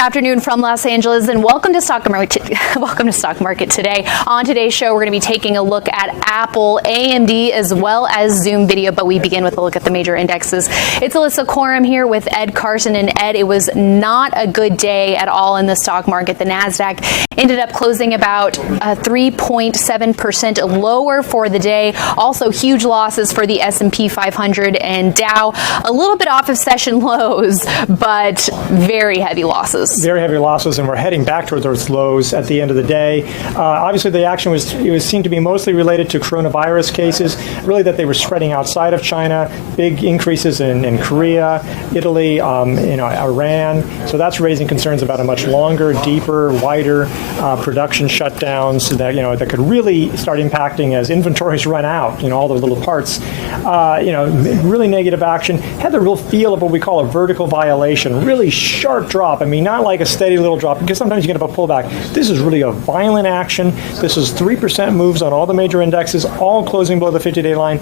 afternoon from Los Angeles, and welcome to Stock Market Today. On today's show, we're going to be taking a look at Apple, AMD, as well as Zoom Video, but we begin with a look at the major indexes. It's Alyssa Coram here with Ed Carson. And Ed, it was not a good day at all in the stock market. The NASDAQ ended up closing about 3.7% lower for the day. Also, huge losses for the S&P 500 and Dow. A little bit off of session lows, but very heavy losses. Very heavy losses, and we're heading back towards those lows at the end of the day. Obviously, the action seemed to be mostly related to coronavirus cases, really that they were spreading outside of China. Big increases in Korea, Italy, Iran. So that's raising concerns about a much longer, deeper, wider production shutdowns that could really start impacting as inventories run out. All the little parts. Really negative action. Had the real feel of what we call a vertical violation. Really sharp drop. I mean, not like a steady little drop, because sometimes you get a pullback. This is really a violent action. This is 3% moves on all the major indexes, all closing below the 50-day line.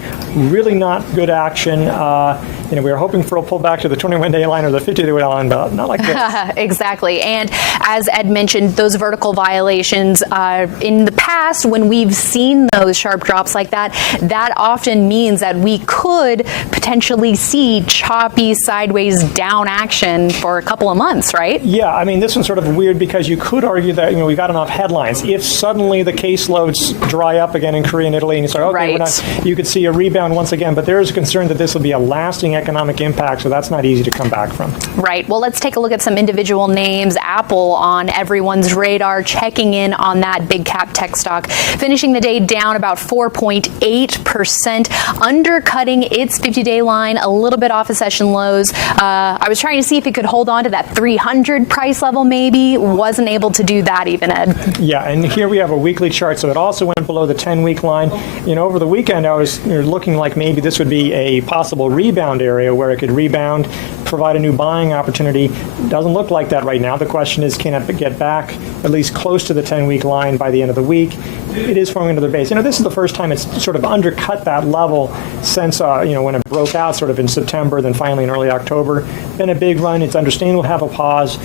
Really not good action. We were hoping for a pullback to the 21-day line or the 50-day line, but not like this. Exactly. And as Ed mentioned, those vertical violations, in the past, when we've seen those sharp drops like that, that often means that we could potentially see choppy sideways down action for a couple of months, right? Yeah, I mean, this one's sort of weird because you could argue that, we got enough headlines. If suddenly the caseloads dry up again in Korea and Italy, and you say, okay, right, you could see a rebound once again, but there is a concern that this will be a lasting economic impact, so that's not easy to come back from. Right. Well, let's take a look at some individual names. Apple on everyone's radar, checking in on that big cap tech stock, finishing the day down about 4.8%, undercutting its 50-day line, a little bit off of session lows. I was trying to see if it could hold on to that 300 price level, maybe. Wasn't able to do that even, Ed. Yeah, and here we have a weekly chart, so it also went below the 10-week line. Over the weekend, I was looking like maybe this would be a possible rebound area where it could rebound, provide a new buying opportunity. Doesn't look like that right now. The question is, can it get back at least close to the 10-week line by the end of the week? It is forming another base. This is the first time it's sort of undercut that level since, when it broke out sort of in September, then finally in early October. Been a big run. It's understandable to have a pause.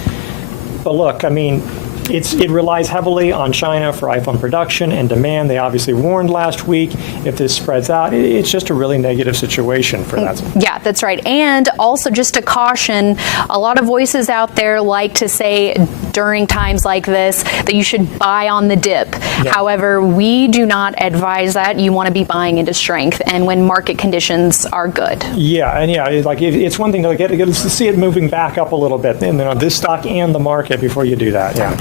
But look, I mean, it relies heavily on China for iPhone production and demand. They obviously warned last week. If this spreads out, it's just a really negative situation for that. Yeah, that's right. And also just a caution, a lot of voices out there like to say during times like this that you should buy on the dip. Yeah. However, we do not advise that. You want to be buying into strength and when market conditions are good. Yeah, and it's one thing to get to see it moving back up a little bit, this stock and the market before you do that. Yeah.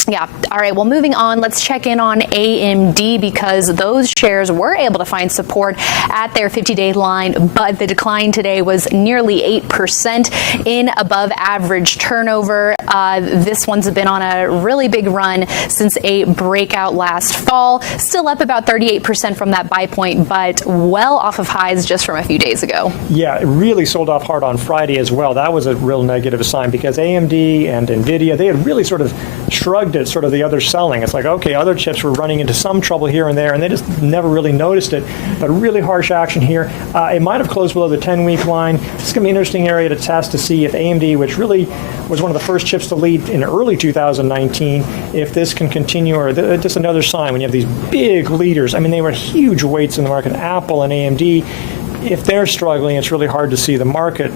All right. Well, moving on, let's check in on AMD because those shares were able to find support at their 50-day line, but the decline today was nearly 8% in above average turnover. This one's been on a really big run since a breakout last fall. Still up about 38% from that buy point, but well off of highs just from a few days ago. Yeah, it really sold off hard on Friday as well. That was a real negative sign because AMD and NVIDIA, they had really sort of shrugged it, sort of the other selling. It's like, okay, other chips were running into some trouble here and there, and they just never really noticed it. But really harsh action here. It might have closed below the 10-week line. This is going to be an interesting area to test to see if AMD, which really was one of the first chips to lead in early 2019, if this can continue, or just another sign when you have these big leaders. I mean, they were huge weights in the market, Apple and AMD. If they're struggling, it's really hard to see the market,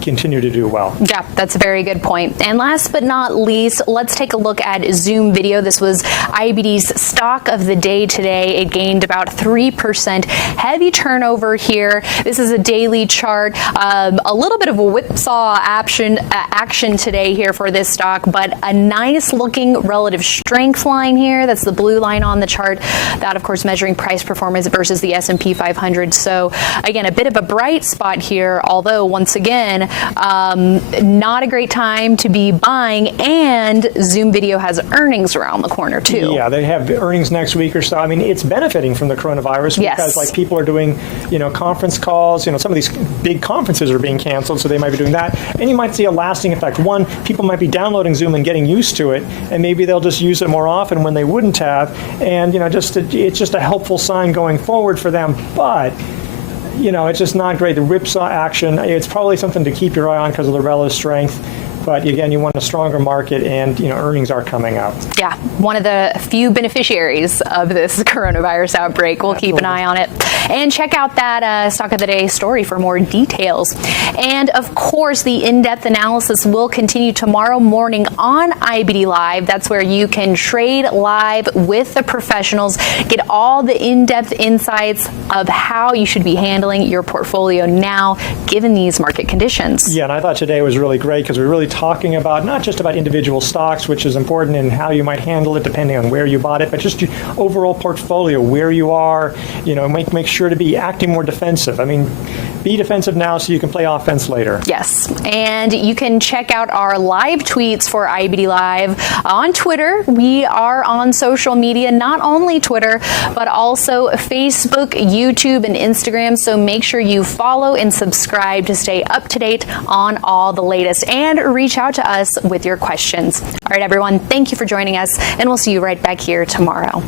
continue to do well. Yeah, that's a very good point. And last but not least, let's take a look at Zoom Video. This was IBD's stock of the day today. It gained about 3%. Heavy turnover here. This is a daily chart. A little bit of a whipsaw action today here for this stock, but a nice looking relative strength line here. That's the blue line on the chart. That, of course, measuring price performance versus the S&P 500. So again, a bit of a bright spot here, although once again, not a great time to be buying, and Zoom Video has earnings around the corner too. Yeah, they have earnings next week or so. I mean, it's benefiting from the coronavirus because people are doing, conference calls, some of these big conferences are being canceled, so they might be doing that. And you might see a lasting effect. One, people might be downloading Zoom and getting used to it, and maybe they'll just use it more often when they wouldn't have. And, it's just a helpful sign going forward for them. But it's just not great. The whipsaw action, it's probably something to keep your eye on because of the relative strength. But again, you want a stronger market, and earnings are coming up. Yeah, one of the few beneficiaries of this coronavirus outbreak. We'll keep an eye on it. And check out that Stock of the Day story for more details. And of course, the in-depth analysis will continue tomorrow morning on IBD Live. That's where you can trade live with the professionals, get all the in-depth insights of how you should be handling your portfolio now, given these market conditions. Yeah, and I thought today was really great because we're really talking about not just about individual stocks, which is important, and how you might handle it depending on where you bought it, but just your overall portfolio, where you are, make sure to be acting more defensive. I mean, be defensive now so you can play offense later. Yes, and you can check out our live tweets for IBD Live on Twitter. We are on social media, not only Twitter, but also Facebook, YouTube, and Instagram. So make sure you follow and subscribe to stay up to date on all the latest, and reach out to us with your questions. All right, everyone, thank you for joining us, and we'll see you right back here tomorrow.